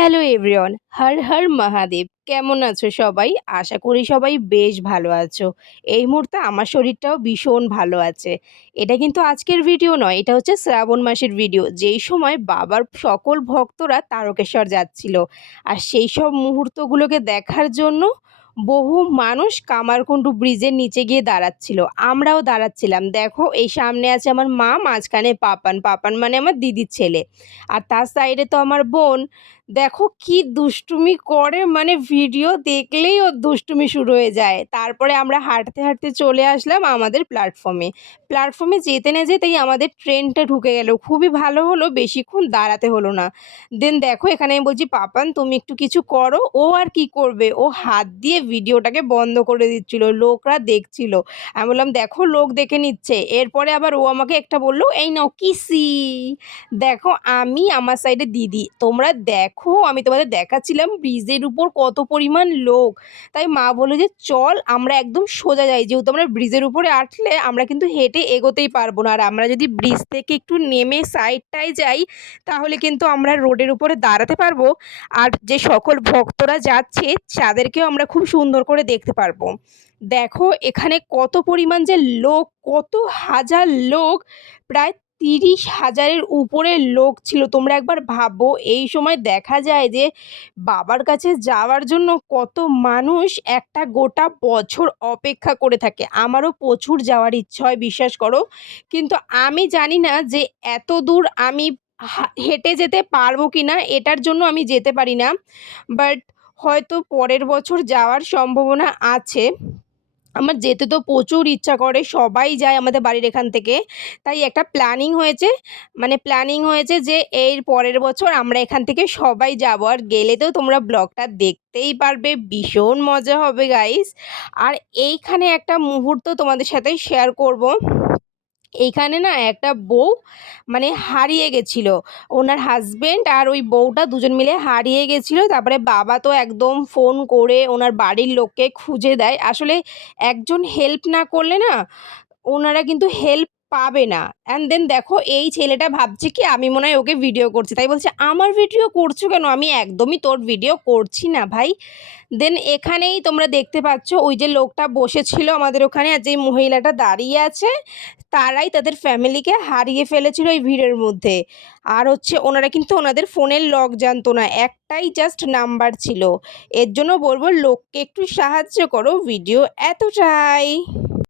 Hello everyone, Har Har Mahadev. কেমন আছো সবাই? আশা করি সবাই বেশ ভালো আছো। এই মুহূর্তে আমার শরীরটাও ভীষণ ভালো আছে। এটা কিন্তু আজকের ভিডিও নয়, এটা হচ্ছে শ্রাবণ মাসের ভিডিও। যেই সময় বাবার সকল ভক্তরা তারকেশ্বর যাচ্ছিল। আর সেই সব মুহূর্তগুলোকে দেখার জন্য বহু মানুষ কামারকুণ্ডু ব্রিজের নিচে গিয়ে দাঁড়াচ্ছিল। আমরাও দাঁড়াচ্ছিলাম। দেখো, এই সামনে আছে আমার মা, মাঝখানে পাপান। পাপান মানে আমার দিদির ছেলে। আর তার সাইডে তো আমার বোন। দেখো, কি দুষ্টুমি করে মানে ভিডিও দেখলেই ওর দুষ্টুমি শুরু হয়ে যায়। তারপরে আমরা হাঁটতে হাঁটতে চলে আসলাম আমাদের প্ল্যাটফর্মে। প্ল্যাটফর্মে যেতে না যেতেই আমাদের ট্রেনটা ঢুকে গেল। খুবই ভালো হলো, বেশিক্ষণ দাঁড়াতে হলো না। দেন দেখো, এখানে আমি বলছি, পাপান, তুমি একটু কিছু করো। ও আর কি করবে? ও হাত দিয়ে ভিডিওটাকে বন্ধ করে দিচ্ছিল, লোকরা দেখছিল। আমি বললাম, দেখো, লোক দেখে নিচ্ছে। এরপরে আবার ও আমাকে একটা বলল, এই নাও, কিসি। দেখো, আমি আমার সাইডে দিদি, তোমরা দেখো, আমি তোমাদের দেখাচ্ছিলাম ব্রিজের উপর কত পরিমাণ লোক। তাই মা বলল যে, চল, আমরা একদম সোজা যাই। যেহেতু আমরা ব্রিজের উপরে আটলে, আমরা কিন্তু হেঁটে এগোতেই পারব না। আর আমরা যদি ব্রিজ থেকে একটু নেমে সাইডটায় যাই, তাহলে কিন্তু আমরা রোডের উপরে দাঁড়াতে পারব। আর যে সকল ভক্তরা যাচ্ছে, তাদেরকেও আমরা খুব সুন্দর করে দেখতে পারব। দেখো, এখানে কত পরিমাণ যে লোক, কত হাজার লোক, প্রায় তিরিশ হাজারের উপরে লোক ছিল। তোমরা একবার ভাবো, এই সময় দেখা যায় যে বাবার কাছে যাওয়ার জন্য কত মানুষ একটা গোটা বছর অপেক্ষা করে থাকে। আমারও প্রচুর যাওয়ার ইচ্ছা হয়, বিশ্বাস করো। কিন্তু আমি জানি না যে এত দূর আমি হেঁটে যেতে পারব কি না এটার জন্য আমি যেতে পারি না। বাট হয়তো পরের বছর যাওয়ার সম্ভাবনা আছে। আমার যেতে তো প্রচুর ইচ্ছা করে, সবাই যায় আমাদের বাড়ির এখান থেকে। তাই একটা প্ল্যানিং হয়েছে মানে প্ল্যানিং হয়েছে যে এর পরের বছর আমরা এখান থেকে সবাই যাব। আর গেলে তো তোমরা ব্লগটা দেখতেই পারবে, ভীষণ মজা হবে গাইস আর এইখানে একটা মুহূর্ত তোমাদের সাথে শেয়ার করব। এইখানে না একটা বউ মানে হারিয়ে গেছিল। ওনার হাজবেন্ড আর ওই বউটা দুজন মিলে হারিয়ে গেছিল। তারপরে বাবা তো একদম ফোন করে ওনার বাড়ির লোককে খুঁজে দেয়। আসলে একজন হেল্প না করলে না ওনারা কিন্তু হেল্প পাবে না। অ্যান্ড দেন দেখো, এই ছেলেটা ভাবছে কি, আমি মনে হয় ওকে ভিডিও করছি। তাই বলছে, আমার ভিডিও করছ কেন? আমি একদমই তোর ভিডিও করছি না ভাই। দেন এখানেই তোমরা দেখতে পাচ্ছ, ওই যে লোকটা বসেছিল আমাদের ওখানে আর যে মহিলাটা দাঁড়িয়ে আছে, তারাই তাদের ফ্যামিলিকে হারিয়ে ফেলেছিল এই ভিড়ের মধ্যে। আর হচ্ছে ওনারা কিন্তু ওনাদের ফোনের লক জানতো না, একটাই জাস্ট নাম্বার ছিল। এর জন্য বলব, লোককে একটু সাহায্য করো ভিডিও এতটাই।